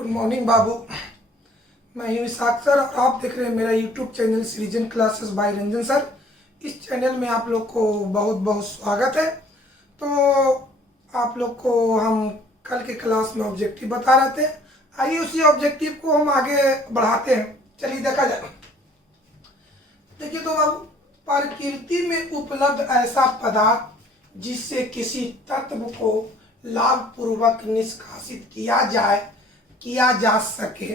Good morning बाबू। मैं हूँ Isaac sir और आप देख रहे हैं मेरा यूट्यूब चैनल सृजन क्लासेस बाय रंजन सर। इस चैनल में आप लोग को बहुत बहुत स्वागत है। तो आप लोग को हम कल के क्लास में ऑब्जेक्टिव बता रहे थे, आइए उसी ऑब्जेक्टिव को हम आगे बढ़ाते हैं। चलिए देखा जाए। देखिए तो बाबू, प्रकृति में उपलब्ध ऐसा पदार्थ जिससे किसी तत्व को लाभपूर्वक निष्कासित किया जा सके।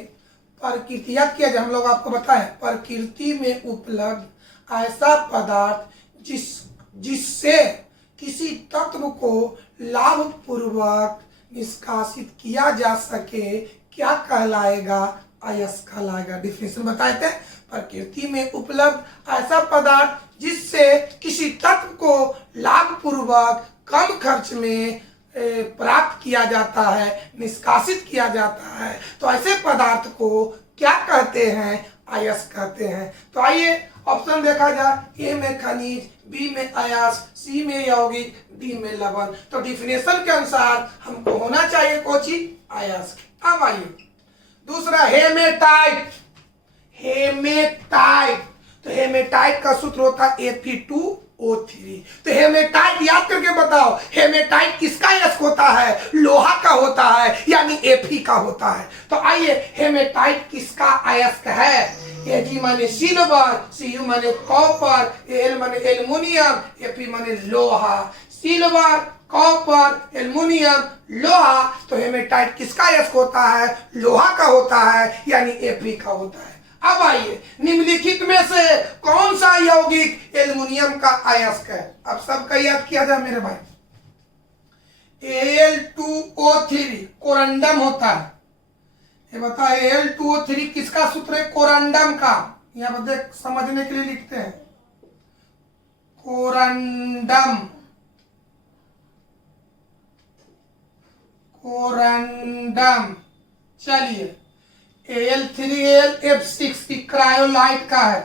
प्रकृति याद किया जाए, हम लोग आपको बताएं, प्रकृति में उपलब्ध ऐसा पदार्थ जिससे किसी तत्व को लाभपूर्वक निष्कासित किया जा सके, क्या कहलाएगा? अयस्क कहलाएगा। डिफिनेशन बताए थे, प्रकृति में उपलब्ध ऐसा पदार्थ जिससे किसी तत्व को लाभपूर्वक कम खर्च में प्राप्त किया जाता है, निष्कासित किया जाता है, तो ऐसे पदार्थ को क्या कहते हैं? अयस्क कहते हैं। तो आइए ऑप्शन देखा जाए। ए में खनिज, बी में अयस्क, सी में यौगिक, डी में लवण। तो डिफिनेशन के अनुसार हमको होना चाहिए कौन चीज? अयस्क। अब आइए दूसरा, हेमेटाइट। हेमेटाइट, तो हेमेटाइट का सूत्र होता है Fe2O3। तो हेमेटाइट याद करके बताओ, हेमेटाइट किसका अयस्क होता है? लोहा का होता है, यानी Fe का होता है। तो आइए, हेमेटाइट किसका अयस्क है? Ag माने सिल्वर, Cu माने कॉपर, Al माने एल्युमिनियम, Fe माने लोहा। सिल्वर, कॉपर, एल्युमिनियम, लोहा। तो हेमेटाइट किसका अयस्क होता है? लोहा का होता है, यानी Fe का होता है। अब आइए, निम्नलिखित में से कौन सा यौगिक एल्युमिनियम का अयस्क है? अब सबका याद किया जाए मेरे भाई। Al2O3 कोरंडम होता है। ये बता, Al2O3 किसका सूत्र है? कोरंडम का। यहां पर देख, समझने के लिए लिखते हैं, कोरंडम। कोरंडम। चलिए, Al3Al F6 क्रायोलाइट का है।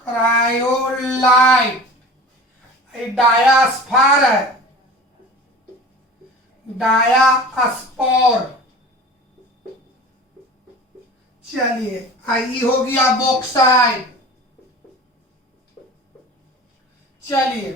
क्रायोलाइट। डायास्फार है, डायास्पोर। चलिए, आई हो गया बॉक्साइड। चलिए,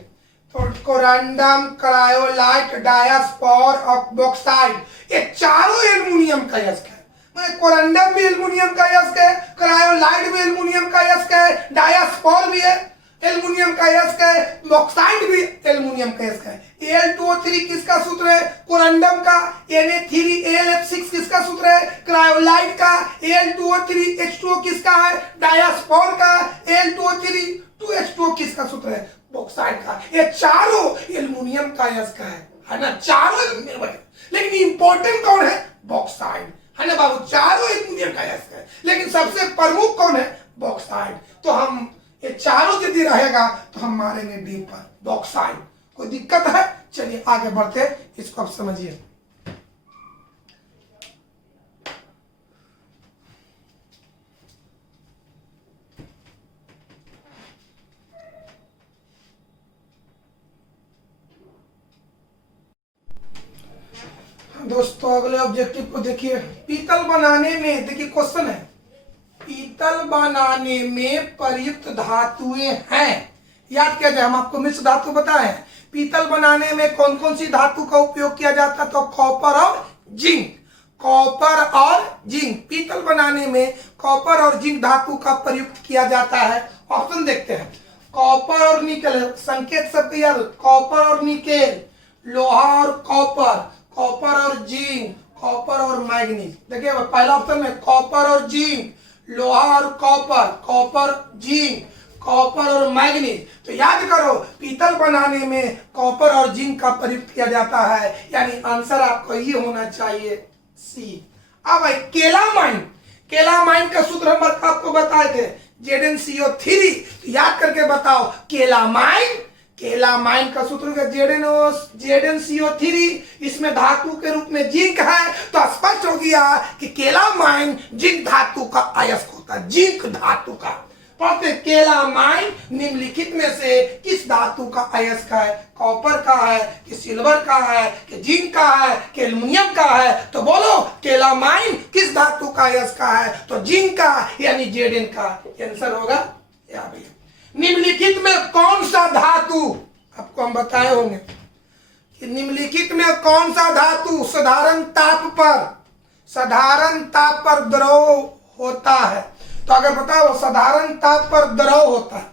तो कोरंडम, क्रायोलाइट, डायास्पोर और बॉक्साइड, ये चारों एल्युमिनियम का अयस्क है। मतलब कोरंडम भी एल्युमिनियम का अयस्क है, क्रायोलाइट भी एल्युमिनियम का अयस्क है, डायास्पोर भी है एल्युमिनियम का अयस्क है, बॉक्साइड भी एल्युमिनियम का अयस्क है। Al2O3 किसका सूत्र है? कोरंडम का। Na3AlF6 किसका सूत्र है? क्रायोलाइट का। Al2O3H2O किसका है? डायास्पोर का। Al2O3 2H2O किसका सूत्र है? बॉक्साइड का। ये चारों एल्युमिनियम का अयस्क है ना? चारों एल्युमिनियम का। लेकिन इंपॉर्टेंट कौन है? बॉक्साइड, है ना बाबू? चारों एल्युमिनियम का अयस्क है, लेकिन सबसे प्रमुख कौन है? बॉक्साइड। तो हम ये चारों यदि रहेगा तो हम मारेंगे डी पर, बॉक्साइड। कोई दिक्कत है? चलिए आगे बढ़ते, इसको आप समझिए। दोस्तों अगले ऑब्जेक्टिव को देखिए। पीतल बनाने में, देखिए क्वेश्चन है, पीतल बनाने में प्रयुक्त धातुएं हैं। याद किया जाए, हम आपको मिश्र धातु बताए। पीतल बनाने में कौन कौन सी धातु का उपयोग किया जाता है? तो कॉपर और जिंक। कॉपर और जिंक, पीतल बनाने में कॉपर और जिंक धातु का प्रयुक्त किया जाता है। ऑप्शन देखते हैं। कॉपर और निकेल, संकेत शब्द याद, कॉपर और निकेल, लोहा और कॉपर, कॉपर और जिंक, कॉपर और मैग्नीज। देखिए पहला ऑप्शन में कॉपर और जिंक, लोहा और कॉपर, कॉपर, जिंक, कॉपर और मैग्नीज। तो याद करो, पीतल बनाने में कॉपर और जिंक का प्रयुक्त किया जाता है, यानी आंसर आपको ये होना चाहिए सी। अब केलामाइन, केलामाइन का सूत्र हम आपको बताए थे, ZnCO3। याद करके बताओ, केलामाइन, केलामाइन का सूत्र ZnCO3। इसमें धातु के रूप में जिंक है, तो स्पष्ट हो गया कि केलामाइन जिंक धातु का अयस्क होता है, जिंक धातु का। पढ़ते केलामाइन निम्नलिखित में से किस धातु का अयस्क है? कॉपर का है कि सिल्वर का है कि जिंक का है कि एल्युमिनियम का है? तो बोलो केलामाइन किस धातु का अयस्क है? तो जिंक का यानी जेडन का आंसर होगा। या भैया निम्नलिखित में कौन सा धातु, आपको हम बताए होंगे कि निम्नलिखित में कौन सा धातु साधारण ताप पर द्रव होता है? तो अगर बताओ साधारण ताप पर द्रव होता है,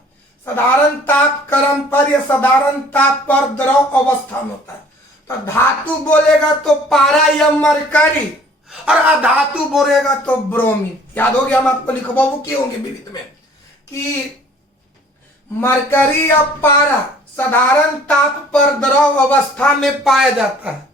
साधारण ताप क्रम पर या साधारण ताप पर द्रव अवस्था में होता है, तो धातु बोलेगा तो पारा या मरकरी, और अधातु बोलेगा तो ब्रोमीन। याद हो गया, हम आपको लिखवाओ किए होंगे विविध में कि मरकरी या पारा साधारण ताप पर द्रव अवस्था में पाया जाता है।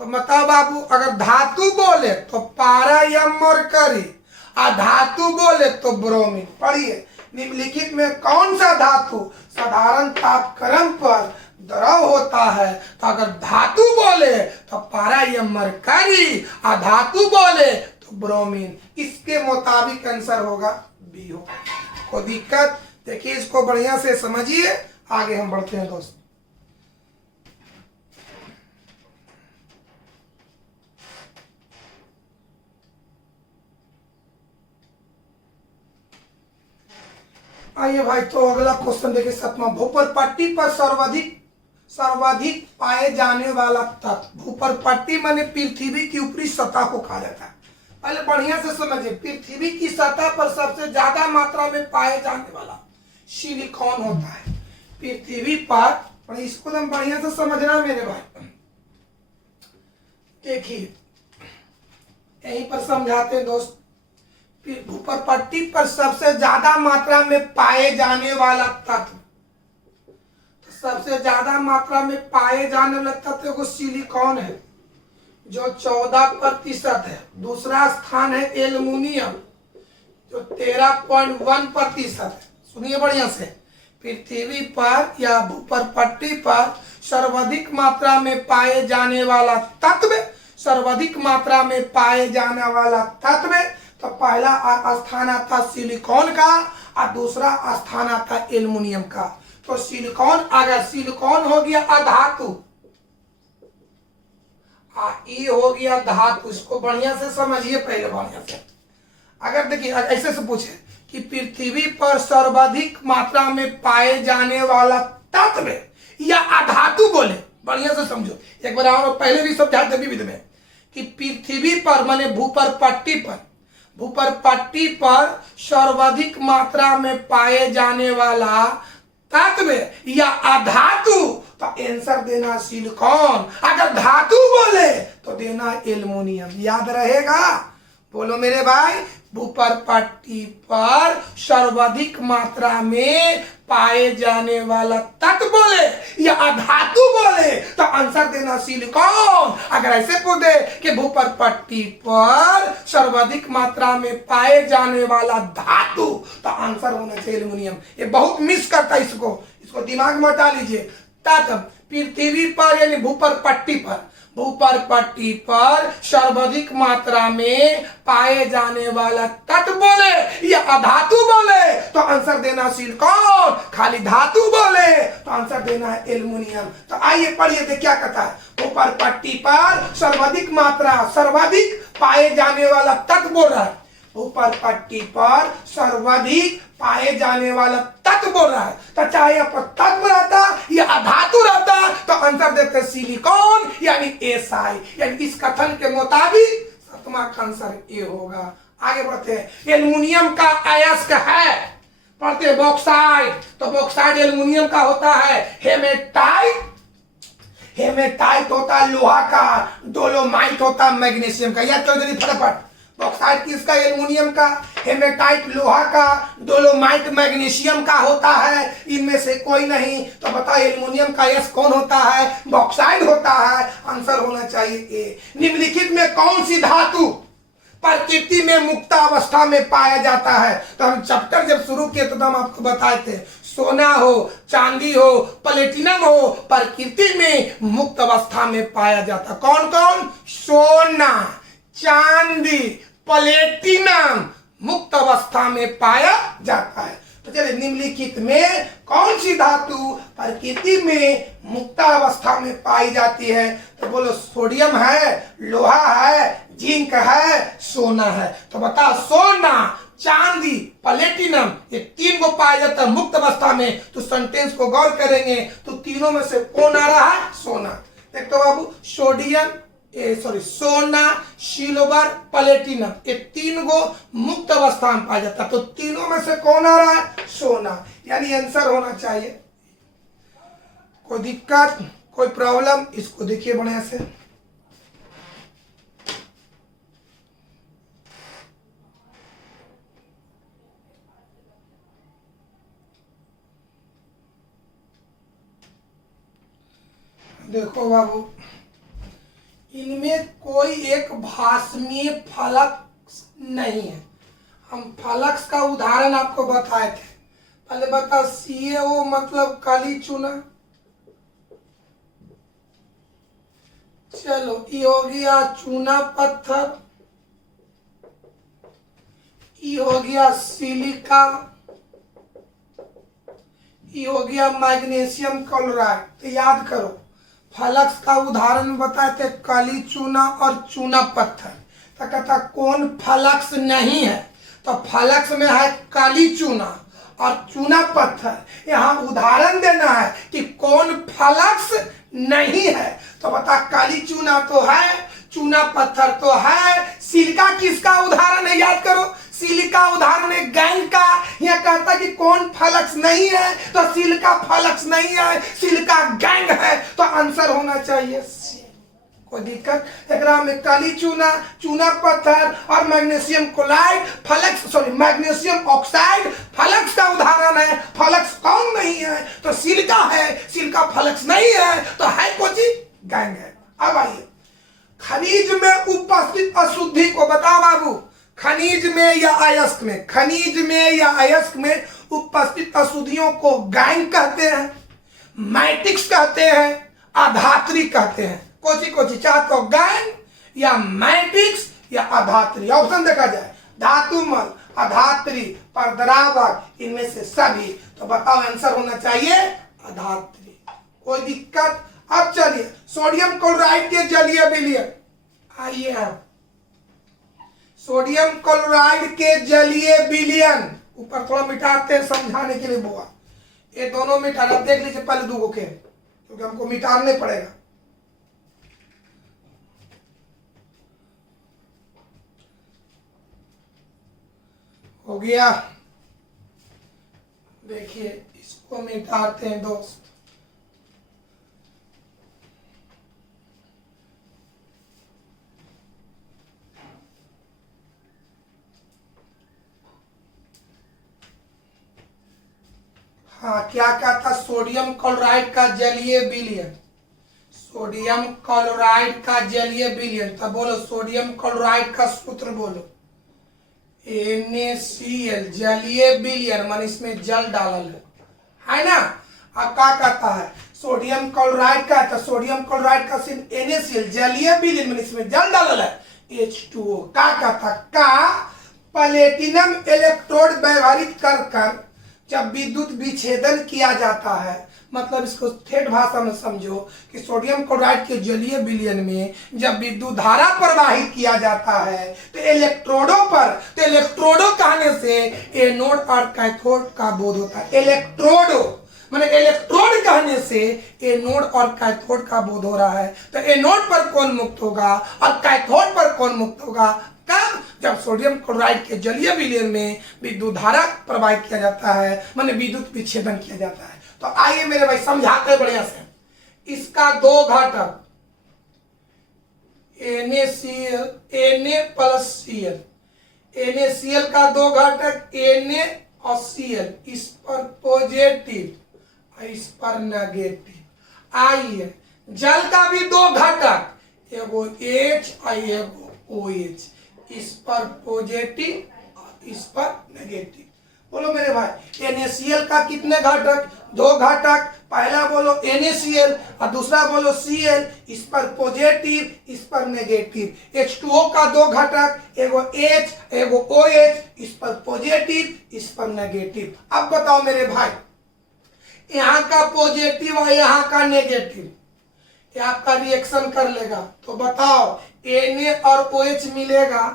तो मतलब बाबू अगर धातु बोले तो पारा या मरकरी, अधातु बोले तो ब्रोमीन। पढ़िए निम्नलिखित में कौन सा धातु साधारण ताप क्रम पर द्रव होता है? तो अगर धातु बोले तो पारा या मरकरी, अधातु बोले तो ब्रोमीन। इसके मुताबिक आंसर होगा बी होगा। कोई दिक्कत? देखिए इसको बढ़िया से समझिए, आगे हम बढ़ते हैं दोस्त। आइए भाई, तो अगला क्वेश्चन देखिए 7वां। भूपर पट्टी पर सर्वाधिक पाए जाने वाला तत्व। भूपर पट्टी माने पृथ्वी की ऊपरी सतह को कहा जाता है। पहले बढ़िया से समझिए, पृथ्वी की सतह पर सबसे ज्यादा मात्रा में पाए जाने वाला सिलिकॉन होता है पृथ्वी पर। इसको हम बढ़िया से समझना मेरे भाई। देखिए यहीं पर समझाते हैं दोस्त। भूपर पट्टी पर सबसे ज्यादा मात्रा में पाए जाने वाला तत्व, तो सबसे ज्यादा मात्रा में पाए जाने वाला तत्व को सिलिकॉन है जो 14% है। दूसरा स्थान है एल्युमिनियम जो 13.1% है। सुनिए बढ़िया से, पृथ्वी पर या भूपर पट्टी पर सर्वाधिक मात्रा में पाए जाने वाला तत्व, सर्वाधिक मात्रा में पाए जाने वाला तत्व, तो पहला स्थान आता सिलिकॉन का और दूसरा स्थान आता एल्युमिनियम का। तो सिलिकॉन, अगर सिलिकॉन हो गया अधातु, ई हो गया धातु। इसको बढ़िया से समझिए पहले बढ़िया से। अगर देखिए ऐसे से पूछे कि पृथ्वी पर सर्वाधिक मात्रा में पाए जाने वाला तत्व या अधातु बोले, बढ़िया से समझो। एक बार और पहले भी समझाए थे विविध में कि पृथ्वी पर माने भूपर पट्टी पर सर्वाधिक मात्रा में पाए जाने वाला तत्व या अधातु, तो आंसर देना सिलिकॉन। अगर धातु बोले तो देना एल्युमिनियम। याद रहेगा? बोलो मेरे भाई, भूपर पट्टी पर सर्वाधिक मात्रा में पाए जाने वाला तत्व बोले या अधातु बोले तो आंसर देना सिलिकॉन। अगर ऐसे पूछ दे कि भूपर पट्टी पर सर्वाधिक मात्रा में पाए जाने वाला धातु, तो आंसर होना चाहिए एल्युमिनियम। ये बहुत मिस करता है, इसको दिमाग में हटा लीजिए। तत्व पृथ्वी पर यानी भूपर पट्टी पर सर्वाधिक मात्रा में पाए जाने वाला तत्व बोले या अधातु बोले तो आंसर देना सिलिकॉन। खाली धातु बोले तो आंसर देना है एल्युमिनियम। तो आइए पढ़िए थे क्या कहता है। भूपर पट्टी पर सर्वाधिक पाए जाने वाला तत्व बोल रहा है। भूपर पट्टी पर सर्वाधिक पाए जाने वाला तत्व बोल रहा है। तो चाहे तत्व रहता या अधातु रहता तो आंसर देते सिलिकॉन यानी एसआई। यानी इस कथन के मुताबिक 7वां का आंसर ए होगा। आगे बढ़ते हैं। एल्युमिनियम का अयस्क है, पढ़ते बॉक्साइड। तो बॉक्साइड एल्युमिनियम का होता है। हेमेटाइट होता है लोहा का, डोलोमाइट होता है मैग्नीशियम का। याद करो जल्दी फटाफट। बॉक्साइड किसका? एल्युमिनियम का। हेमेटाइट लोहा का, डोलोमाइट मैग्नीशियम का होता है। इनमें से कोई नहीं। तो बताओ एल्युमिनियम का अयस्क कौन होता है? बॉक्साइड होता है। आंसर होना चाहिए ए। निम्नलिखित में कौन सी धातु प्रकृति में मुक्त अवस्था में पाया जाता है? तो हम चैप्टर जब शुरू किए तो हम आपको बताए थे, सोना हो, चांदी हो, प्लेटिनम हो, प्रकृति में मुक्त अवस्था में पाया जाता। कौन कौन? सोना, चांदी, प्लेटिनम मुक्त अवस्था में पाया जाता है। तो चलिए, निम्नलिखित में कौन सी धातु प्रकृति में मुक्तावस्था में पाई जाती है? तो बोलो, सोडियम है, लोहा है, जिंक है, सोना है। तो बता, सोना, चांदी, प्लेटिनम, ये तीन को पाया जाता है मुक्त अवस्था में। तो सेंटेंस को गौर करेंगे तो तीनों में से कौन आ रहा है? सोना। देखो बाबू, सोना, सिल्वर, प्लेटिनम, ये तीन को मुक्त अवस्था में पाया जाता है। तो तीनों में से कौन आ रहा है? सोना। यानी आंसर होना चाहिए। कोई दिक्कत, कोई प्रॉब्लम? इसको देखिए बढ़िया से। देखो बाबू, इनमें कोई एक भाषमीय फलक नहीं है। हम फलक्स का उदाहरण आपको बताए थे। पहले बता, CaO मतलब काली चूना। चलो, ये हो गया चूना पत्थर, ये हो गया सिलिका, ये हो गया मैग्नीशियम क्लोराइड। तो याद करो, फलक्स का उदाहरण बताए थे काली चूना और चूना पत्थर। तो कहता कौन फलक्स नहीं है? तो फलक्स में है काली चूना और चूना पत्थर। यहाँ उदाहरण देना है कि कौन फलक्स नहीं है। तो बता, काली चूना तो है, चूना पत्थर तो है, सिलिका किसका उदाहरण है? याद करो, सिलिका उदाहरण है गैंग का। यह कहता कि कौन फलक्स नहीं है? तो सिलिका फलक्स नहीं है, सिलिका गैंग है। तो आंसर होना चाहिए सी। कोई दिक्कत? एक में काली चूना, चूना पत्थर और magnesium chloride magnesium oxide flux का उदाहरण है। फलक्स कौन नहीं है? तो सिलिका है, सिलिका फलक्स नहीं है, तो है कौन सी? गैंग है। अब आइए, खनिज में उपस्थित अशुद्धि को बताओ बाबू। खनिज में या अयस्क में, खनिज में या अयस्क में उपस्थित अशुद्धियों को गैंग कहते हैं, मैट्रिक्स कहते हैं, अधात्री कहते हैं। कोची चाहे तो गैंग या मैट्रिक्स या अधात्री। ऑप्शन देखा जाए, धातुमल, अधात्री, परद्रावक, इनमें से सभी। तो बताओ, आंसर होना चाहिए अधात्री। कोई दिक्कत? अब चलिए, सोडियम क्लोराइड के जलीय विलयन। आइए, अब सोडियम क्लोराइड के जलीय विलयन ऊपर थोड़ा मिटाते हैं समझाने के लिए बुआ। ये दोनों मिटा, अब देख लीजिए पहले दो के, क्योंकि हमको मिटाने पड़ेगा। हो गया, देखिए इसको मिटाते हैं दोस्त। हाँ, क्या कहता? सोडियम क्लोराइड का जलीय विलयन, सोडियम क्लोराइड का जलीय विलयन। तब बोलो, सोडियम क्लोराइड का सूत्र बोलो, NaCl, जलीय विलयन मान इसमें जल डालल है ना। अब क्या कहता है? सोडियम क्लोराइड का, तो सोडियम क्लोराइड का सिर्फ NaCl, जलीय विलयन मान इसमें जल डालल है, H2O। क्या कहता? का प्लेटिनम इलेक्ट्रोड व्यवहारित कर जब विद्युत विच्छेदन किया जाता है, मतलब इसको ठेठ भाषा में समझो कि सोडियम क्लोराइड के जलीय विलयन में जब विद्युत धारा प्रवाहित किया जाता है तो इलेक्ट्रोडों पर, तो इलेक्ट्रोडो कहने से एनोड और कैथोड का बोध होता है। इलेक्ट्रोडो माने इलेक्ट्रोड कहने से एनोड और कैथोड का बोध हो रहा है। तो एनोड पर कौन मुक्त होगा और कैथोड पर कौन मुक्त होगा? कब? जब सोडियम क्लोराइड के जलीय विलयन में विद्युत धारा प्रवाहित किया जाता है, माने विद्युत विच्छेदन किया जाता है। तो आइए मेरे भाई समझाते हैं बढ़िया से। इसका दो घटक NaCl, Na plus Cl, NaCl का दो घटक Na और Cl, इस पर पॉजिटिव और इस पर नेगेटिव। आइए, जल का भी दो घटक, एगो H और एगो OH, इस पर पॉजिटिव और इस पर नेगेटिव। बोलो मेरे भाई, NaCl का कितने घटक? 2 घटक। पहला बोलो NaCl और दूसरा बोलो Cl। इस पर पॉजिटिव, इस पर नेगेटिव। H2O का 2 घटक, एगो H एगो OH, इस पर पॉजिटिव, इस पर नेगेटिव। अब बताओ मेरे भाई, यहाँ का पॉजिटिव और यहाँ का नेगेटिव, ये आपका रिएक्शन कर लेगा। तो बताओ, Na और OH मिलेगा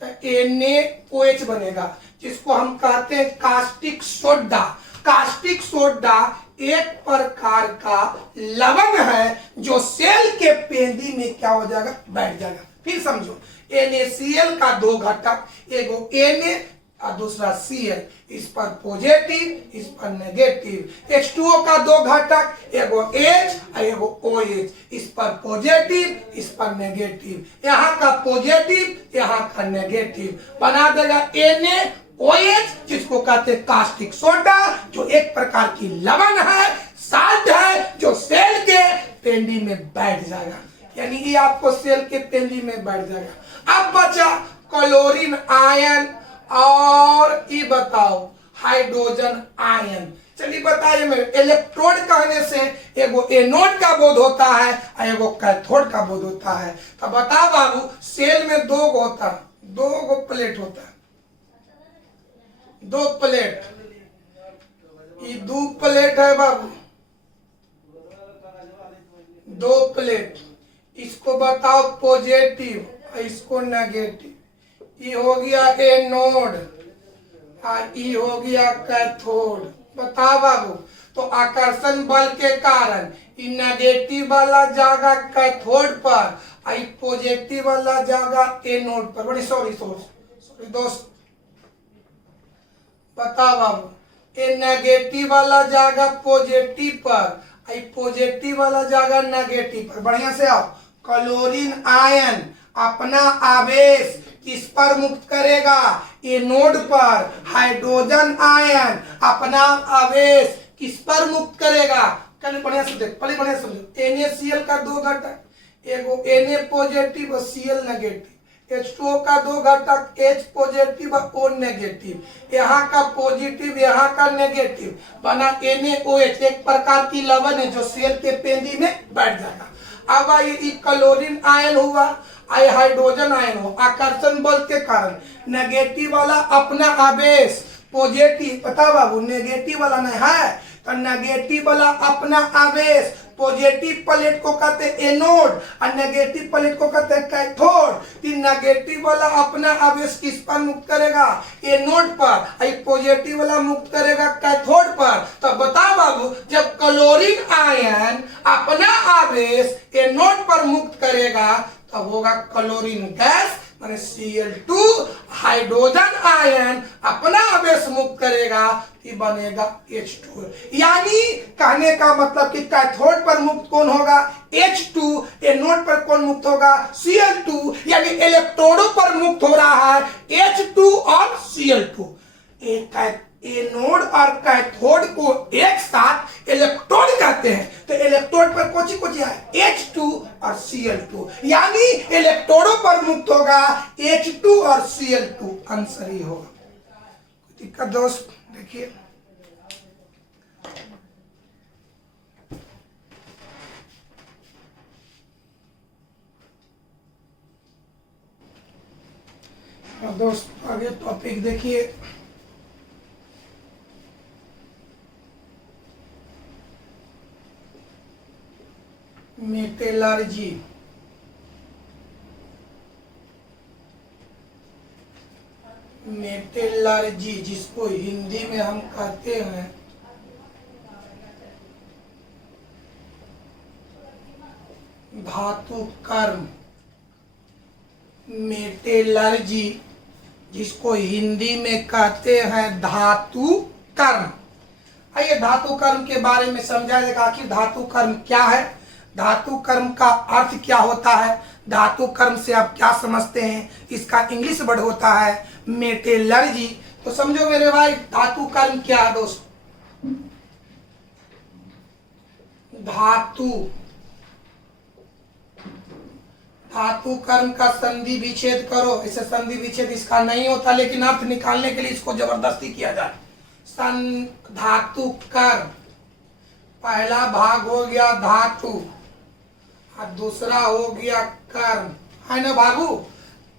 तो NaOH बनेगा, जिसको हम कहते हैं कास्टिक सोडा। कास्टिक सोडा एक प्रकार का लवण है जो सेल के पेंदी में क्या हो जाएगा? बैठ जाएगा। फिर समझो, NaCl का 2 घटक, एगो Na और दूसरा Cl, इस पर पॉजिटिव, इस पर नेगेटिव। H2O का 2 घटक, एगो H और एगो OH, इस पर पॉजिटिव, इस पर नेगेटिव। यहाँ का पॉजिटिव, यहाँ का नेगेटिव, बना देगा NaOH, जिसको कहते हैं कास्टिक सोडा, जो एक प्रकार की लवण है, साल्ट है, जो सेल के पेंदी में बैठ जाएगा। यानी ये आपको सेल के पेंदी में बैठ जाएगा। अब बचा क्लोरीन आयन और ये बताओ हाइड्रोजन आयन। चलिए बताइए मेरे, इलेक्ट्रोड कहने से एगो एनोड का बोध होता है और एगो कैथोड का बोध होता है। तो बता बाबू, सेल में 2 गो होता है, 2 गो प्लेट होता है, 2 प्लेट, ये 2 प्लेट है बाबू, 2 प्लेट। इसको बताओ पॉजिटिव, इसको नेगेटिव। ये हो गया एनोड और ये हो गया कैथोड। बताओ बाबू, तो आकर्षण बल के कारण ये नेगेटिव वाला जाएगा कैथोड पर और पॉजिटिव वाला जाएगा एनोड पर। बड़ी सॉरी दोस्त, बताओ बाबू, ये नेगेटिव वाला जाएगा पॉजिटिव पर, आई पॉजिटिव वाला जाएगा नेगेटिव पर। बढ़िया से आओ, क्लोरीन आयन अपना आवेश किस पर मुक्त करेगा? एनोड पर। हाइड्रोजन आयन अपना आवेश किस पर मुक्त करेगा? चलिए बढ़िया से देख, पहले बढ़िया समझो। NaCl का 2 घटक, एगो Na पॉजिटिव और Cl नेगेटिव। H2O का 2 घटक, H पॉजिटिव और O नेगेटिव। यहाँ का पॉजिटिव, यहाँ का नेगेटिव, बना NaOH, एक प्रकार की लवण है जो सेल के पेंदी में बैठ जाएगा। अब ये क्लोरीन आयन हुआ, आई हाइड्रोजन आयन हो, आकर्षण बल के कारण नेगेटिव वाला अपना आवेश पॉजिटिव, पता बाबू नेगेटिव वाला नहीं है, तो नेगेटिव वाला अपना आवेश पॉजिटिव प्लेट को कहते हैं एनोड और नेगेटिव प्लेट को कहते हैं कैथोड। नेगेटिव वाला अपना आवेश किस पर मुक्त करेगा? एनोड पर। पॉजिटिव वाला मुक्त करेगा कैथोड पर। तो बता बाबू, जब क्लोरीन आयन अपना आवेश एनोड पर मुक्त करेगा तब होगा क्लोरीन गैस माने Cl2। हाइड्रोजन आयन अपना आवेश मुक्त करेगा तो बनेगा H2। यानी कहने का मतलब कि कैथोड पर मुक्त कौन होगा? H2। एनोड पर कौन मुक्त होगा? Cl2। यानी इलेक्ट्रोडों पर मुक्त हो रहा है H2 और Cl2। एनोड और कैथोड को एक साथ इलेक्ट्रोड कहते हैं। तो इलेक्ट्रोड पर कोची है H2 और Cl2, यानी इलेक्ट्रोडों पर मुक्त होगा H2 और Cl2। आंसर ही होगा। दिक्कत दोस्त देखिए, दोस्त आगे टॉपिक देखिए। मेटलर्जी, मेटलर्जी जिसको हिंदी में हम कहते हैं धातु कर्म। मेटलर्जी जिसको हिंदी में कहते हैं धातु कर्म। आइए धातु कर्म के बारे में समझा जाएगा, आखिर धातु कर्म क्या है, धातु कर्म का अर्थ क्या होता है, धातु कर्म से आप क्या समझते हैं, इसका इंग्लिश वर्ड होता है मेटलर्जी। तो समझो मेरे भाई, धातु कर्म क्या है दोस्त? धातु कर्म का संधि विच्छेद करो। इसे संधि विच्छेद इसका नहीं होता, लेकिन अर्थ निकालने के लिए इसको जबरदस्ती किया जाए। धातु कर्म, पहला भाग हो गया धातु और दूसरा हो गया कर्म, है ना बाबू।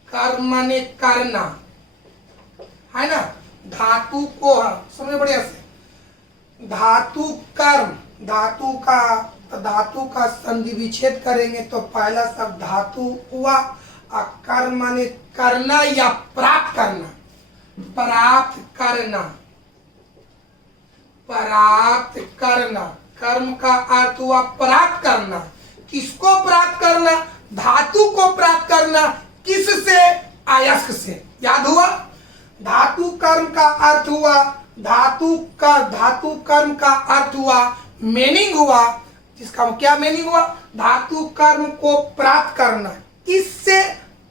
कर्म माने करना, है ना। धातु को समझ बढ़िया से, धातु कर्म, धातु का संधि विच्छेद करेंगे तो पहला शब्द धातु हुआ और कर्म माने करना या प्राप्त करना। प्राप्त करना, प्राप्त करना, कर्म का अर्थ हुआ प्राप्त करना। किसको प्राप्त करना? धातु को प्राप्त करना। किससे? अयस्क से। याद हुआ? धातु कर्म का अर्थ हुआ, धातु कर्म का अर्थ हुआ, मीनिंग हुआ, जिसका क्या मीनिंग हुआ? धातु कर्म को प्राप्त करना। किससे?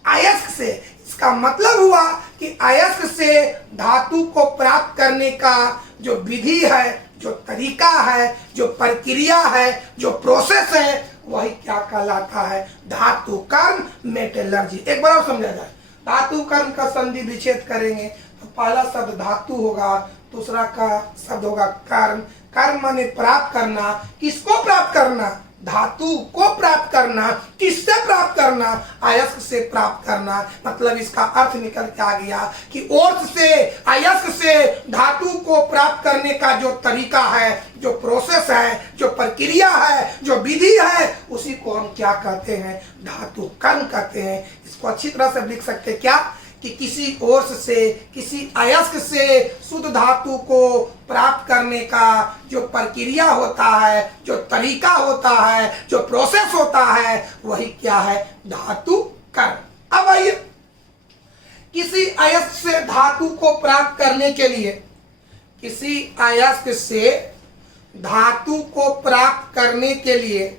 अयस्क से। इसका मतलब हुआ कि अयस्क से धातु को प्राप्त करने का जो विधि है, जो तरीका है, जो प्रक्रिया है, जो प्रोसेस है, वही क्या कहलाता है? धातु कर्म मेटलर्जी। एक बार और समझा जाए। धातु कर्म का संधि विच्छेद करेंगे तो पहला शब्द धातु होगा, दूसरा का शब्द होगा कर्म। कर्म माने प्राप्त करना। किसको प्राप्त करना? धातु को प्राप्त करना। किससे प्राप्त करना? अयस्क से प्राप्त करना। मतलब इसका अर्थ निकल के आ गया कि ओर्थ से, अयस्क से धातु को प्राप्त करने का जो तरीका है, जो प्रोसेस है, जो प्रक्रिया है, जो विधि है, उसी को हम क्या कहते हैं? धातु कर्म कहते हैं। इसको अच्छी तरह से लिख सकते क्या कि किसी ओर्स से, किसी अयस्क से शुद्ध धातु को प्राप्त करने का जो प्रक्रिया होता है, जो तरीका होता है, जो प्रोसेस होता है, वही क्या है? धातु कर्म। अब आइए, किसी अयस्क से धातु को प्राप्त करने के लिए, किसी अयस्क से धातु को प्राप्त करने के लिए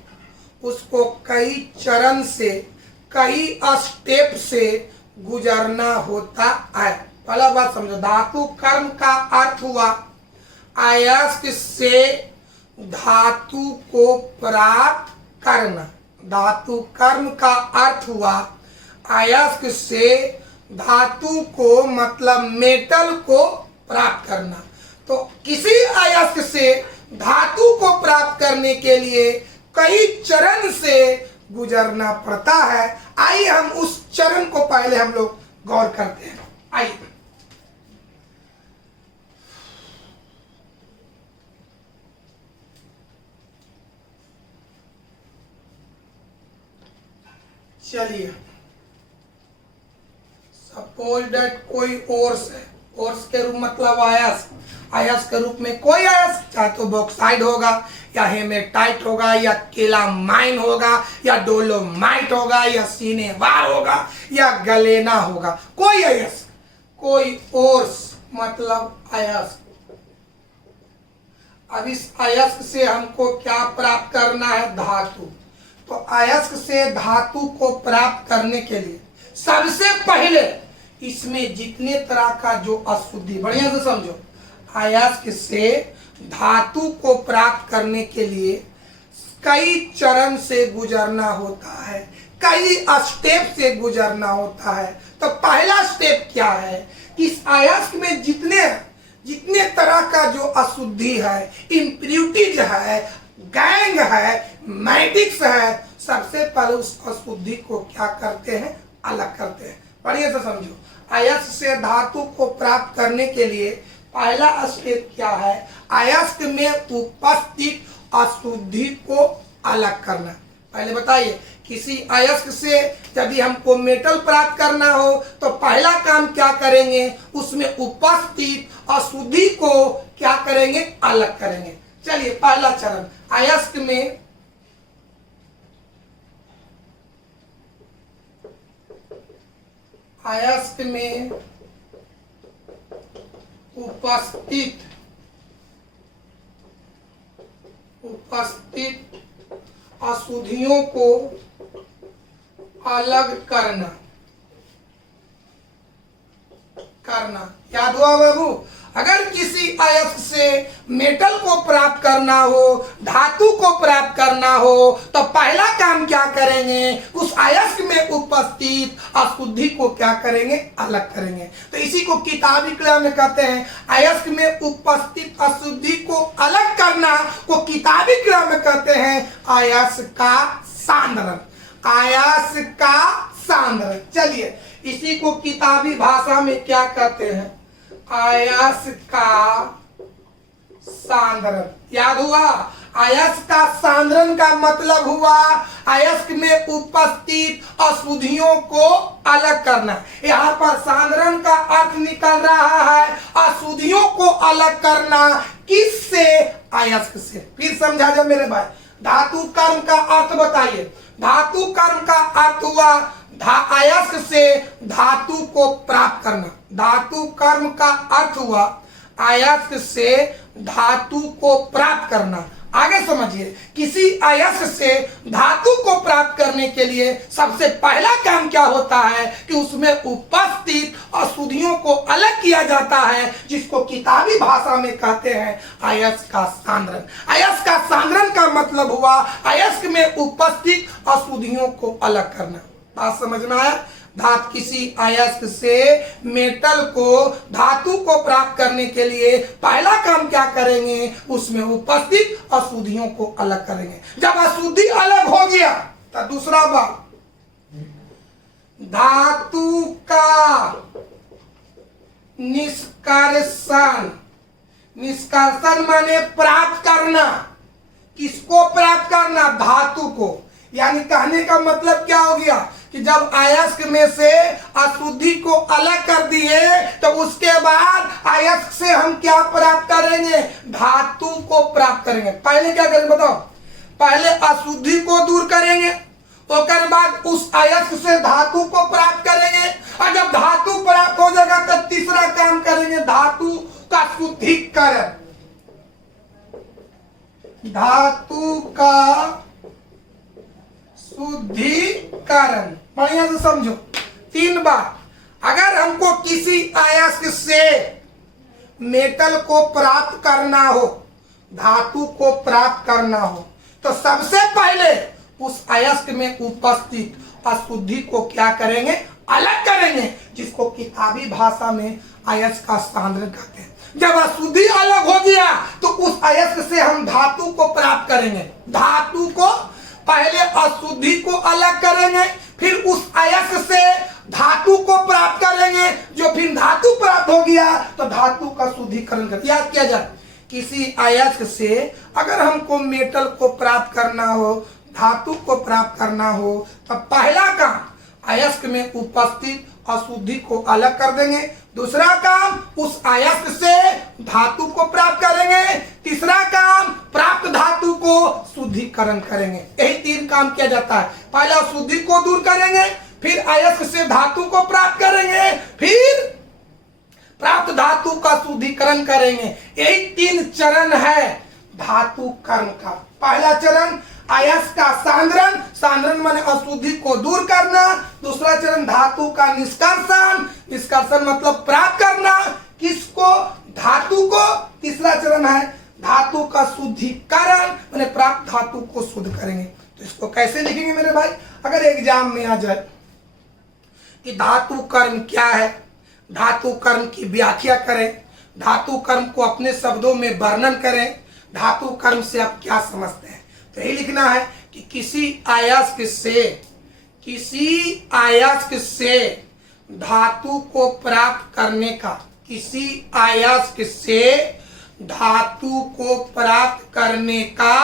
उसको कई चरण से, कई स्टेप से गुजरना होता है। पहला बात समझो, धातु कर्म का अर्थ हुआ अयस्क से धातु को प्राप्त करना। धातु कर्म का अर्थ हुआ अयस्क से धातु को, मतलब मेटल को प्राप्त करना। तो किसी अयस्क से धातु को प्राप्त करने के लिए कई चरण से गुजरना पड़ता है। आइए हम उस चरण को पहले हम लोग गौर करते हैं। आइए, चलिए, सपोज दैट कोई ओर्स है। ओर्स के रूप मतलब अयस्क। अयस्क के रूप में कोई अयस्क, चाहे तो बॉक्साइड होगा या हेमेटाइट होगा या केलामाइन होगा या डोलोमाइट होगा या सिनेवार होगा या गलेना होगा, कोई अयस्क, कोई ओर्स मतलब अयस्क। अब इस अयस्क से हमको क्या प्राप्त करना है? धातु। तो अयस्क से धातु को प्राप्त करने के लिए सबसे पहले इसमें जितने तरह का जो अशुद्धि, बढ़िया से समझो, अयस्क से धातु को प्राप्त करने के लिए कई चरण से गुजरना होता है, कई स्टेप से गुजरना होता है। तो पहला स्टेप क्या है कि इस अयस्क में जितने तरह का जो अशुद्धि है, इम्प्यूरिटीज है, गैंग है, मैटिक्स है, सबसे पहले उस अशुद्धि को क्या करते हैं? अलग करते हैं। बढ़िया से समझो, अयस्क से धातु को प्राप्त करने के लिए पहला स्टेप क्या है? अयस्क में उपस्थित अशुद्धि को अलग करना। पहले बताइए, किसी अयस्क से यदि हमको मेटल प्राप्त करना हो तो पहला काम क्या करेंगे? उसमें उपस्थित अशुद्धि को क्या करेंगे? अलग करेंगे। चलिए, पहला चरण, अयस्क में उपस्थित अशुद्धियों को अलग करना। याद हुआ बाबू? अगर किसी अयस्क से मेटल को प्राप्त करना हो, धातु को प्राप्त करना हो, तो पहला काम क्या करेंगे, उस अयस्क में उपस्थित अशुद्धि को क्या करेंगे, अलग करेंगे। तो इसी को किताबी क्रिया में कहते हैं, अयस्क में उपस्थित अशुद्धि को अलग करना को किताबी क्रिया में कहते हैं अयस्क का सांद्रण, अयस्क का सांद्रण। चलिए इसी को किताबी भाषा में क्या कहते हैं, अयस्क का सांद्रण। याद हुआ, अयस्क का सांद्रण का मतलब हुआ अयस्क में उपस्थित अशुद्धियों को अलग करना। यहाँ पर सांद्रण का अर्थ निकल रहा है अशुद्धियों को अलग करना, किससे, अयस्क से। फिर समझा जाए मेरे भाई, धातु कर्म का अर्थ बताइए। धातु कर्म का अर्थ हुआ अयस्क से धातु को प्राप्त करना। धातु कर्म का अर्थ हुआ अयस्क से धातु को प्राप्त करना। आगे समझिए, किसी अयस्क से धातु को प्राप्त करने के लिए सबसे पहला काम क्या होता है कि उसमें उपस्थित अशुद्धियों को अलग किया जाता है, जिसको किताबी भाषा में कहते हैं अयस्क का सांद्रण। अयस्क का सांद्रण का मतलब हुआ अयस्क में उपस्थित अशुद्धियों को अलग करना। बात समझ में आया। किसी अयस्क से मेटल को, धातु को प्राप्त करने के लिए पहला काम क्या करेंगे, उसमें उपस्थित अशुद्धियों को अलग करेंगे। जब अशुद्धि अलग हो गया तो दूसरा बात, धातु का निष्कर्षण। निष्कर्षण माने प्राप्त करना। किसको प्राप्त करना, धातु को। यानी कहने का मतलब क्या हो गया कि जब अयस्क में से अशुद्धि को अलग कर दिए तो उसके बाद अयस्क से हम क्या प्राप्त करेंगे, धातु को प्राप्त करेंगे। पहले क्या करेंगे बताओ, पहले अशुद्धि को दूर करेंगे, उसके बाद उस अयस्क से धातु को प्राप्त करेंगे, और जब धातु प्राप्त हो जाएगा तो तीसरा काम करेंगे धातु का शुद्धिकरण। धातु का शुद्धिकरण, बढ़िया से समझो। तीन बात, अगर हमको किसी अयस्क से मेटल को प्राप्त करना हो, धातु को प्राप्त करना हो, तो सबसे पहले उस अयस्क में उपस्थित अशुद्धि को क्या करेंगे, अलग करेंगे, जिसको किताबी भाषा में अयस्क का सांद्रण कहते हैं। जब अशुद्धि अलग हो गया तो उस अयस्क से हम धातु को प्राप्त करेंगे। धातु को पहले अशुद्धि को अलग करेंगे, फिर उस अयस्क से धातु को प्राप्त करेंगे। जो फिर धातु प्राप्त हो गया तो धातु का शुद्धिकरण करेंगे। याद किया जाए, किसी अयस्क से अगर हमको मेटल को प्राप्त करना हो, धातु को प्राप्त करना हो, तो पहला काम अयस्क में उपस्थित अशुद्धि को अलग कर देंगे। दूसरा काम उस अयस्क से धातु को प्राप्त करेंगे। तीसरा काम प्राप्त धातु को शुद्धिकरण करेंगे। यही तीन काम किया जाता है। पहले अशुद्धि को दूर करेंगे, फिर अयस्क से धातु को प्राप्त करेंगे, फिर प्राप्त धातु का शुद्धिकरण करेंगे। यही तीन चरण है धातु कर्म का। पहला चरण अयस्क का सांद्रण, सांद्रण माने अशुद्धि को दूर करना। दूसरा चरण धातु का निष्कर्षण, निष्कर्षण मतलब प्राप्त करना, किसको, धातु को। तीसरा चरण है धातु का शुद्धिकरण, माने प्राप्त धातु को शुद्ध करेंगे। तो इसको कैसे लिखेंगे मेरे भाई, अगर एग्जाम में आ जाए कि धातु कर्म क्या है, धातु कर्म की व्याख्या करें, धातु कर्म को अपने शब्दों में वर्णन करें, धातु कर्म से आप क्या समझते हैं, तो यही लिखना है कि किसी अयस्क से धातु को प्राप्त करने का, किसी अयस्क से धातु को प्राप्त करने का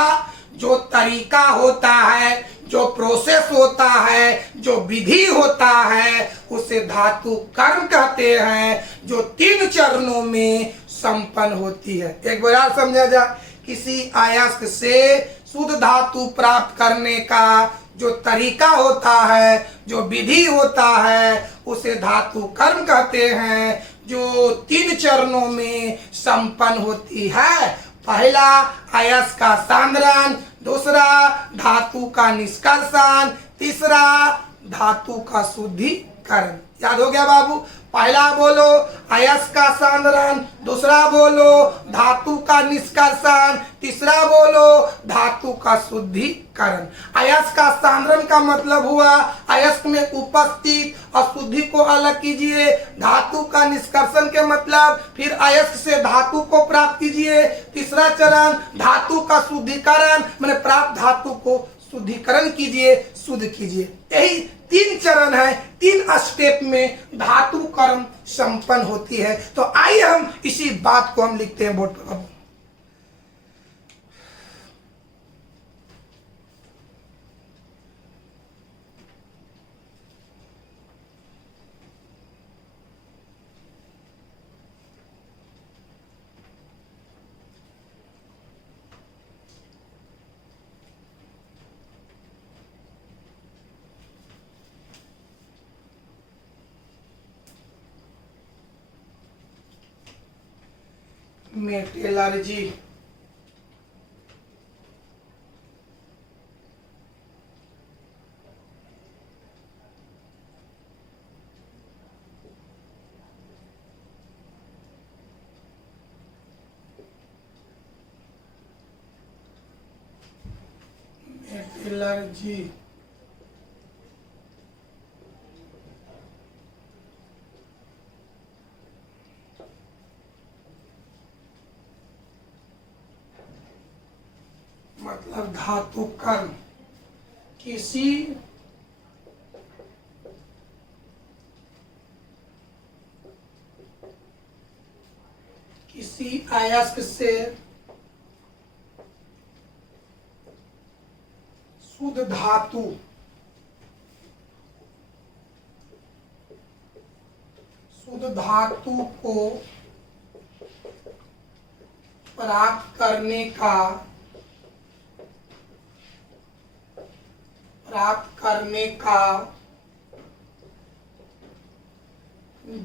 जो तरीका होता है, जो प्रोसेस होता है, जो विधि होता है, उसे धातु कर्म कहते हैं, जो तीन चरणों में संपन्न होती है। एक बार समझा जाए, किसी अयस्क से शुद्ध धातु प्राप्त करने का जो तरीका होता है, जो विधि होता है, उसे धातु कर्म कहते हैं, जो तीन चरणों में संपन्न होती है। पहला अयस्क का सांद्रण, दूसरा धातु का निष्कर्षण, तीसरा धातु का शुद्धि शुद्धिकरण। याद हो गया बाबू? पहला बोलो अयस्क का सांद्रण, दूसरा बोलो धातु का निष्कर्षण, तीसरा बोलो धातु का शुद्धिकरण। अयस्क का सांद्रण का मतलब हुआ अयस्क में उपस्थित अशुद्धि को अलग कीजिए। धातु का निष्कर्षण के मतलब फिर अयस्क से धातु को प्राप्त कीजिए। तीसरा चरण धातु का शुद्धिकरण, मैंने प्राप्त धातु को शुद्धिकरण कीजिए, शुद्ध कीजिए। यही 3 चरण है, 3 स्टेप में धातु कर्म संपन्न होती है। तो आइए हम इसी बात को हम लिखते हैं बोर्ड पर। मेटलर्जी, मेटलर्जी मतलब धातु कर्म। किसी अयस्क से शुद्ध धातु को प्राप्त करने का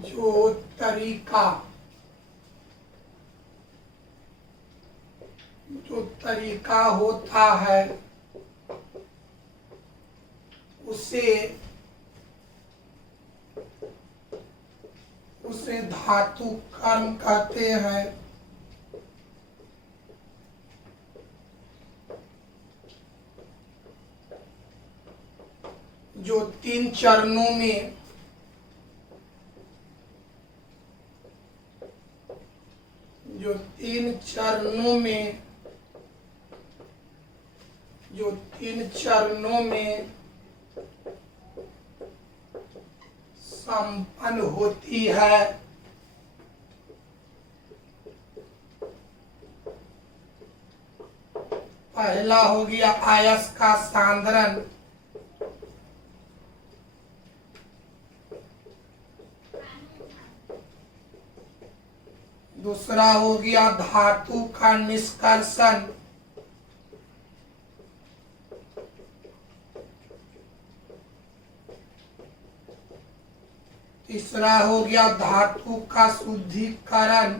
जो तरीका होता है उसे धातु कर्म कहते हैं। जो 3 चरणों में संपन्न होती है। पहला हो गया अयस्क का सांद्रण, दूसरा हो गया धातु का निष्कर्षण, तीसरा हो गया धातु का शुद्धिकरण,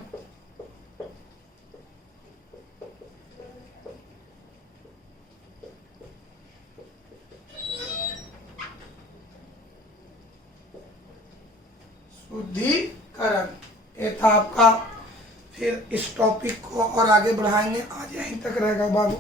ये था आपका। फिर इस टॉपिक को और आगे बढ़ाएंगे। आज यहीं तक रहेगा बाबू।